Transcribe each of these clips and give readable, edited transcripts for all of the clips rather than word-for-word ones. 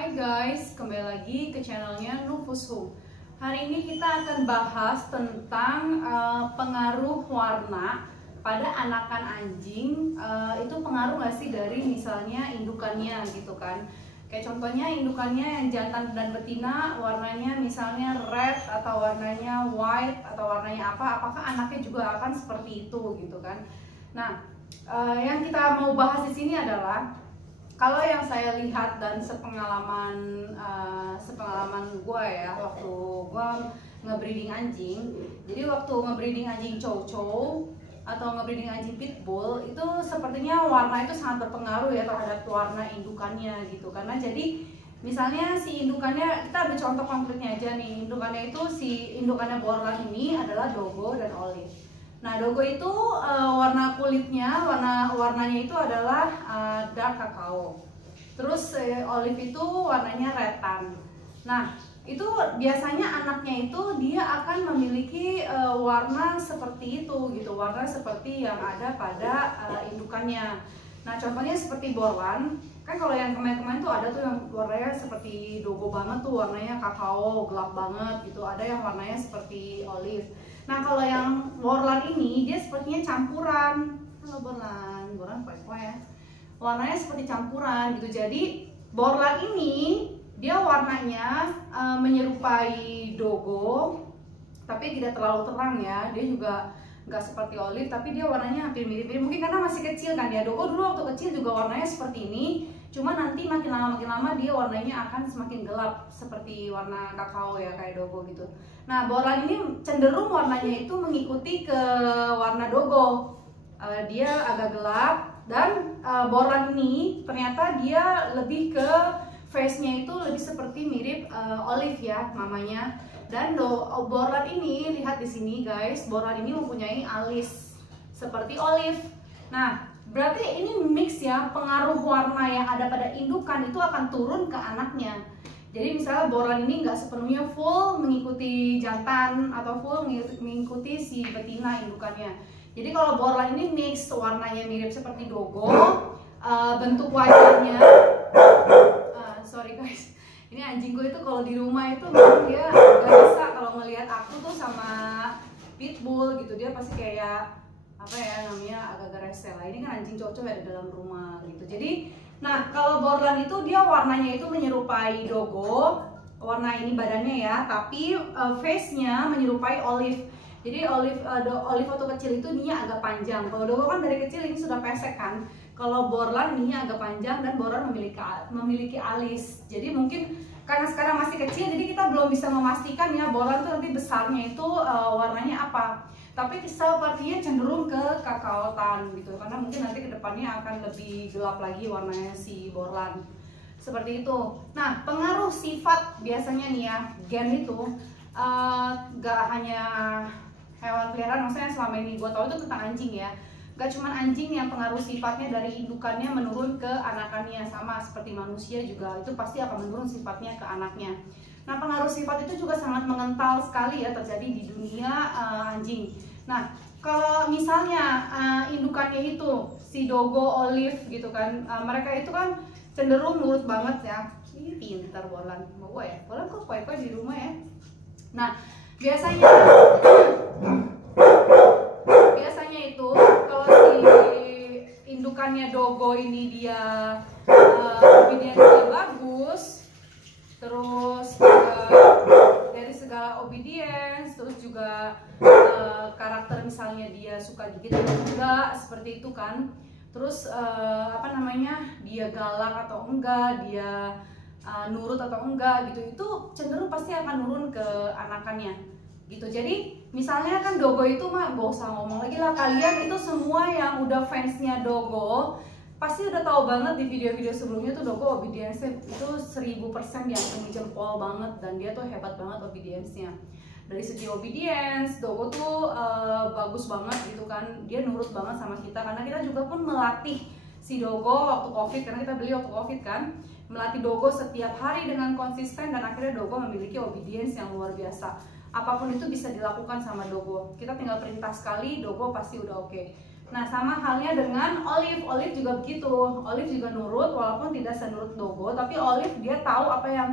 Hai guys, kembali lagi ke channelnya Nufus Home. Hari ini kita akan bahas tentang pengaruh warna pada anakan anjing. Itu pengaruh nggak sih dari misalnya indukannya gitu kan? Kayak contohnya indukannya yang jantan dan betina warnanya misalnya red atau warnanya white atau warnanya apa, apakah anaknya juga akan seperti itu gitu kan? Nah, yang kita mau bahas di sini adalah kalau yang saya lihat dan sepengalaman gue ya waktu gue ngebreeding anjing. Jadi waktu ngebreeding anjing chow chow atau ngebreeding anjing pitbull itu sepertinya warna itu sangat berpengaruh ya terhadap warna indukannya gitu. Karena jadi misalnya si indukannya, kita ambil contoh konkretnya aja nih, indukannya itu si indukannya Borlan ini adalah Dogo dan Olive. Nah, Dogo itu warna kulitnya, warnanya itu adalah dark kakao. Terus Olive itu warnanya retan. Nah, itu biasanya anaknya itu dia akan memiliki warna seperti itu gitu, warna seperti yang ada pada indukannya. Nah, contohnya seperti Borlan. Kan kalau yang kemarin-kemarin tuh ada tuh yang warnanya seperti Dogo banget tuh, warnanya kakao, gelap banget gitu. Ada yang warnanya seperti Olive. Nah, kalau yang Borlan ini dia sepertinya campuran. Halo Borlan poe-poe ya. Warnanya seperti campuran gitu. Jadi Borlan ini dia warnanya menyerupai Dogo, tapi tidak terlalu terang ya. Dia juga nggak seperti Olive, tapi dia warnanya hampir mirip-mirip. Mungkin karena masih kecil kan ya. Dogo dulu waktu kecil juga warnanya seperti ini. Cuma nanti makin lama dia warnanya akan semakin gelap seperti warna kakao ya, kayak Dogo gitu. Nah, Borlan ini cenderung warnanya itu mengikuti ke warna Dogo. Dia agak gelap dan Borlan ini ternyata dia lebih ke face-nya itu lebih seperti mirip Olive ya mamanya. Dan Borlan ini lihat di sini guys, Borlan ini mempunyai alis seperti Olive. Nah, berarti ini mix ya, pengaruh warna yang ada pada indukan itu akan turun ke anaknya. Jadi misalnya Borlan ini nggak sepenuhnya full mengikuti jantan atau full mengikuti si betina indukannya. Jadi kalau Borlan ini mix, warnanya mirip seperti Dogo, bentuk wajahnya, sorry guys, ini anjing gue itu kalau di rumah itu memang dia nggak bisa kalau ngelihat aku tuh sama pitbull gitu, dia pasti kayak apa ya namanya, agak-agak rese lah. Ini kan anjing cocok ya di dalam rumah gitu. Jadi nah, kalau Borlan itu dia warnanya itu menyerupai Dogo, warna ini badannya ya, tapi face-nya menyerupai Olive. Jadi Olive waktu kecil itu ininya agak panjang. Kalau Dogo kan dari kecil ini sudah pesek kan. Kalau Borlan ininya agak panjang dan Borlan memiliki alis. Jadi mungkin karena sekarang masih kecil, jadi kita belum bisa memastikan ya Borlan tuh nanti besarnya itu warnanya apa. Tapi sepertinya cenderung ke kakaotan gitu, karena mungkin nanti kedepannya akan lebih gelap lagi warnanya si Borlan. Seperti itu. Nah, pengaruh sifat biasanya nih ya, gen itu gak hanya hewan peliharaan, maksudnya selama ini gue tahu itu tentang anjing ya. Gak cuma anjing yang pengaruh sifatnya dari indukannya menurun ke anakannya, sama seperti manusia juga itu pasti akan menurun sifatnya ke anaknya. Nah, pengaruh sifat itu juga sangat mengental sekali ya terjadi di dunia anjing. Nah, kalau misalnya indukannya itu si Dogo, Olive gitu kan, mereka itu kan cenderung nurut banget ya. Ih, pintar Borlan, mau gue ya, Borlan kok poe-poe di rumah ya. Nah, biasanya itu kalau si indukannya Dogo ini dia obedience bagus, terus dari segala obedience, terus juga karakter misalnya dia suka gigit juga seperti itu kan. Terus apa namanya, dia galak atau enggak, dia nurut atau enggak gitu, itu cenderung pasti akan nurun ke anakannya gitu. Jadi misalnya kan Dogo itu mah gak usah ngomong lagi lah, kalian itu semua yang udah fansnya Dogo pasti udah tahu banget di video-video sebelumnya tuh Dogo obedience itu 1000% yang jempol banget, dan dia tuh hebat banget obedience-nya. Dari segi obedience, Dogo tuh bagus banget gitu kan, dia nurut banget sama kita, karena kita juga pun melatih si Dogo waktu COVID, karena kita beli waktu COVID kan, melatih Dogo setiap hari dengan konsisten, dan akhirnya Dogo memiliki obedience yang luar biasa. Apapun itu bisa dilakukan sama Dogo, kita tinggal perintah sekali, Dogo pasti udah oke. Nah, sama halnya dengan Olive. Olive juga begitu. Olive juga nurut walaupun tidak senurut Dogo, tapi Olive dia tahu apa yang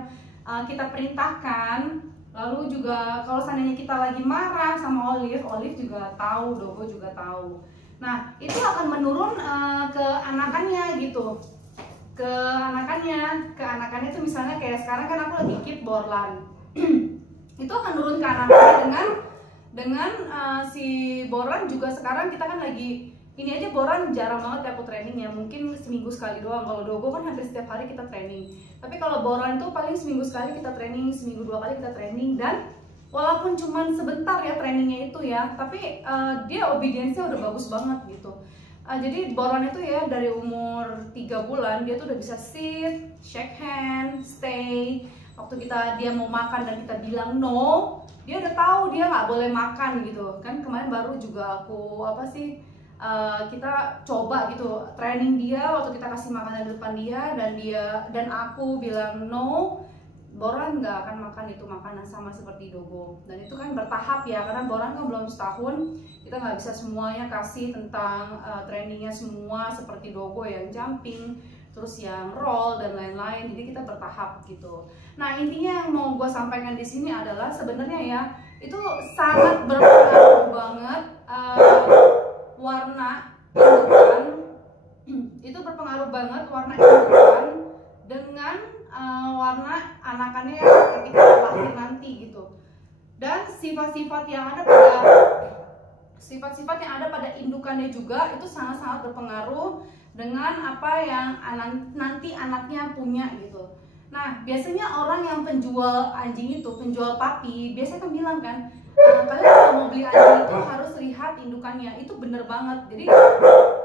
kita perintahkan. Lalu juga kalau seandainya kita lagi marah sama Olive, Olive juga tahu, Dogo juga tahu. Nah, itu akan menurun ke anakannya gitu. Ke anakannya itu misalnya kayak sekarang kan aku lagi keep Borlan. Itu akan turun ke anakannya dengan si Borlan juga sekarang kita kan lagi ini aja. Borlan jarang banget ya aku training ya, mungkin seminggu sekali doang. Kalau Dogo kan hampir setiap hari kita training, tapi kalau Borlan tuh paling seminggu sekali kita training, seminggu 2 kali kita training. Dan walaupun cuman sebentar ya trainingnya itu ya, tapi dia obedience-nya udah bagus banget gitu. Jadi Borlan itu ya dari umur 3 bulan dia tuh udah bisa sit, shake hand, stay. Waktu dia mau makan dan kita bilang no, dia udah tahu dia nggak boleh makan gitu kan. Kemarin baru juga aku kita coba gitu training dia waktu kita kasih makanan di depan dia, dan aku bilang no, Borlan nggak akan makan itu makanan, sama seperti Dogo. Dan itu kan bertahap ya, karena Borlan kan belum setahun, kita nggak bisa semuanya kasih tentang trainingnya semua seperti Dogo yang jumping, terus yang roll dan lain-lain. Jadi kita bertahap gitu. Nah, intinya yang mau gue sampaikan di sini adalah sebenarnya ya itu sangat berpengaruh banget warna indukan. Itu berpengaruh banget warna indukan dengan warna anakannya ketika lahir nanti gitu. Dan sifat-sifat yang ada pada indukannya juga itu sangat-sangat berpengaruh dengan apa yang nanti anaknya punya gitu. Nah, biasanya orang yang penjual anjing itu, penjual papi, biasanya kan bilang kan, kalian kalau mau beli anjing itu harus lihat indukannya. Itu bener banget. Jadi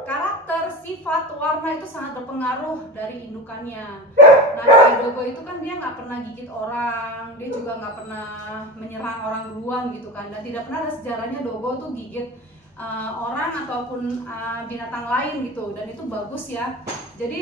karakter, sifat, warna itu sangat berpengaruh dari indukannya. Nah, kayak Dogo itu kan dia nggak pernah gigit orang, dia juga nggak pernah menyerang orang duluan gitu kan. Dan tidak pernah ada sejarahnya Dogo tuh gigit orang ataupun binatang lain gitu. Dan itu bagus ya. Jadi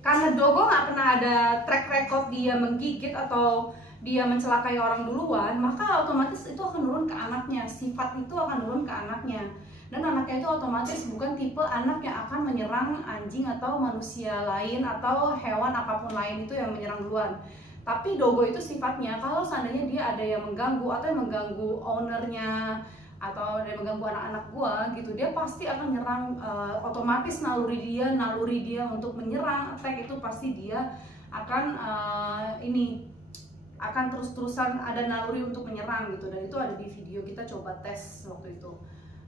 karena Dogo nggak pernah ada track record dia menggigit atau dia mencelakai orang duluan, maka otomatis itu akan turun ke anaknya. Sifat itu akan turun ke anaknya. Dan anaknya itu otomatis bukan tipe anak yang akan menyerang anjing atau manusia lain atau hewan apapun lain itu yang menyerang duluan. Tapi Dogo itu sifatnya kalau seandainya dia ada yang mengganggu atau yang mengganggu ownernya atau dia mengganggu anak-anak gua gitu, dia pasti akan nyerang. Otomatis naluri dia untuk menyerang, attack itu pasti dia akan akan terus-terusan ada naluri untuk menyerang gitu. Dan itu ada di video kita coba tes waktu itu.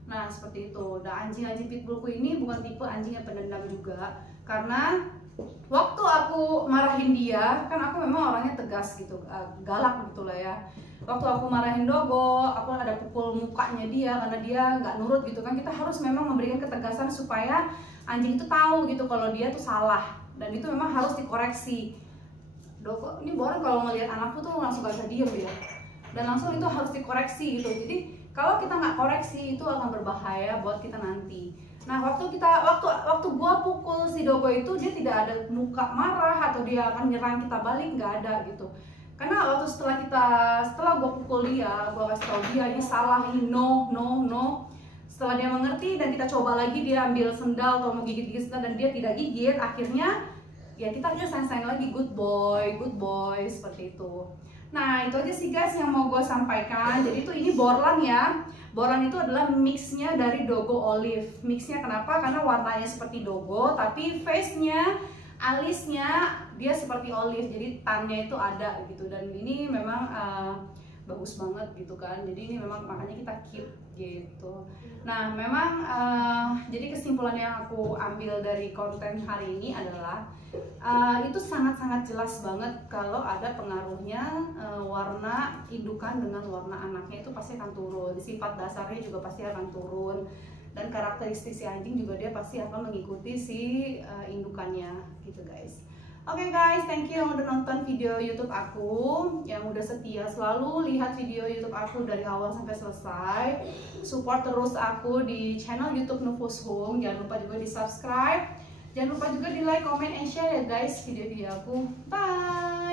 Nah, seperti itu. Dan anjing-anjing pitbullku ini bukan tipe anjing yang pendendam juga, karena waktu aku marahin dia, kan aku memang orangnya tegas gitu, galak gitu lah ya. Waktu aku marahin Dogo, aku ada pukul mukanya dia karena dia nggak nurut gitu kan. Kita harus memang memberikan ketegasan supaya anjing itu tahu gitu kalau dia tuh salah, dan itu memang harus dikoreksi. Dogo ini Borlan kalau ngelihat anakku tuh langsung gak bisa diem ya, dan langsung itu harus dikoreksi gitu. Jadi kalau kita nggak koreksi itu akan berbahaya buat kita nanti. Nah, waktu gua pukul si Dogo itu, dia tidak ada muka marah atau dia akan nyerang kita balik, nggak ada gitu. Karena waktu setelah gua pukul dia, gua kasih tau dia ini salah, ini no. Setelah dia mengerti dan kita coba lagi, dia ambil sendal atau mau gigit sendal dan dia tidak gigit, akhirnya ya kita aja sayang lagi, good boy seperti itu. Nah, itu aja sih guys yang mau gue sampaikan. Jadi ini Borlan ya. Borlan itu adalah mixnya dari Dogo Olive. Mixnya kenapa? Karena warnanya seperti Dogo, tapi face-nya, alisnya dia seperti Olive. Jadi tannya itu ada gitu. Dan ini memang bagus banget gitu kan. Jadi ini memang makanya kita keep gitu. Nah, memang jadi kesimpulan yang aku ambil dari konten hari ini adalah itu sangat-sangat jelas banget kalau ada pengaruhnya warna indukan dengan warna anaknya, itu pasti akan turun. Sifat dasarnya juga pasti akan turun, dan karakteristik si anjing juga dia pasti akan mengikuti si indukannya gitu guys. Oke guys, thank you yang udah nonton video YouTube aku, yang udah setia selalu lihat video YouTube aku dari awal sampai selesai. Support terus aku di channel YouTube Nufus Home. Jangan lupa juga di subscribe. Jangan lupa juga di like, comment, and share ya guys video-video aku. Bye!